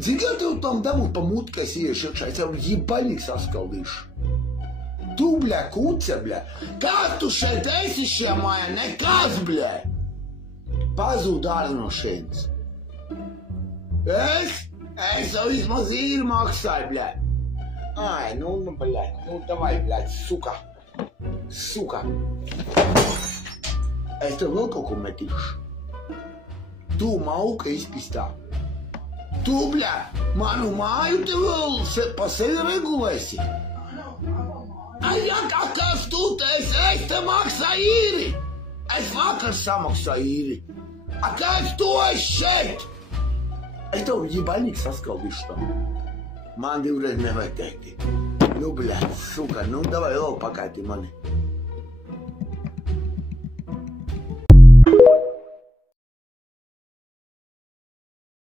Zini, ja tev tam dabūt pa mutku, ka es iešu iekšā, es jau jibbaļīgi saskaldīšu. Tu, bļē, kuce, bļē. Kā tu šeit esi šajā mājā? Nekas, bļē. Pazūd ārā no šeit. Es jau vismaz īri maksāju, bļē. Ai, nu, bļē. Nu, davai, bļē, suka. Suka. Es tev vēl kaut ko metīšu. Tu mauka izpistā. Tu, bļē, manu māju tev vēl pa sevi regulēsi. Ai, kas tu te esi? Es te maksāju īri. Es vakar samaksāju īri. Kāds tu esi šeit? Es tev jibaļīgi saskaldīšu tam. Man divreiz nevajag teikt. Nu, bļē, suka, nu, davai vēl pakaiti mani.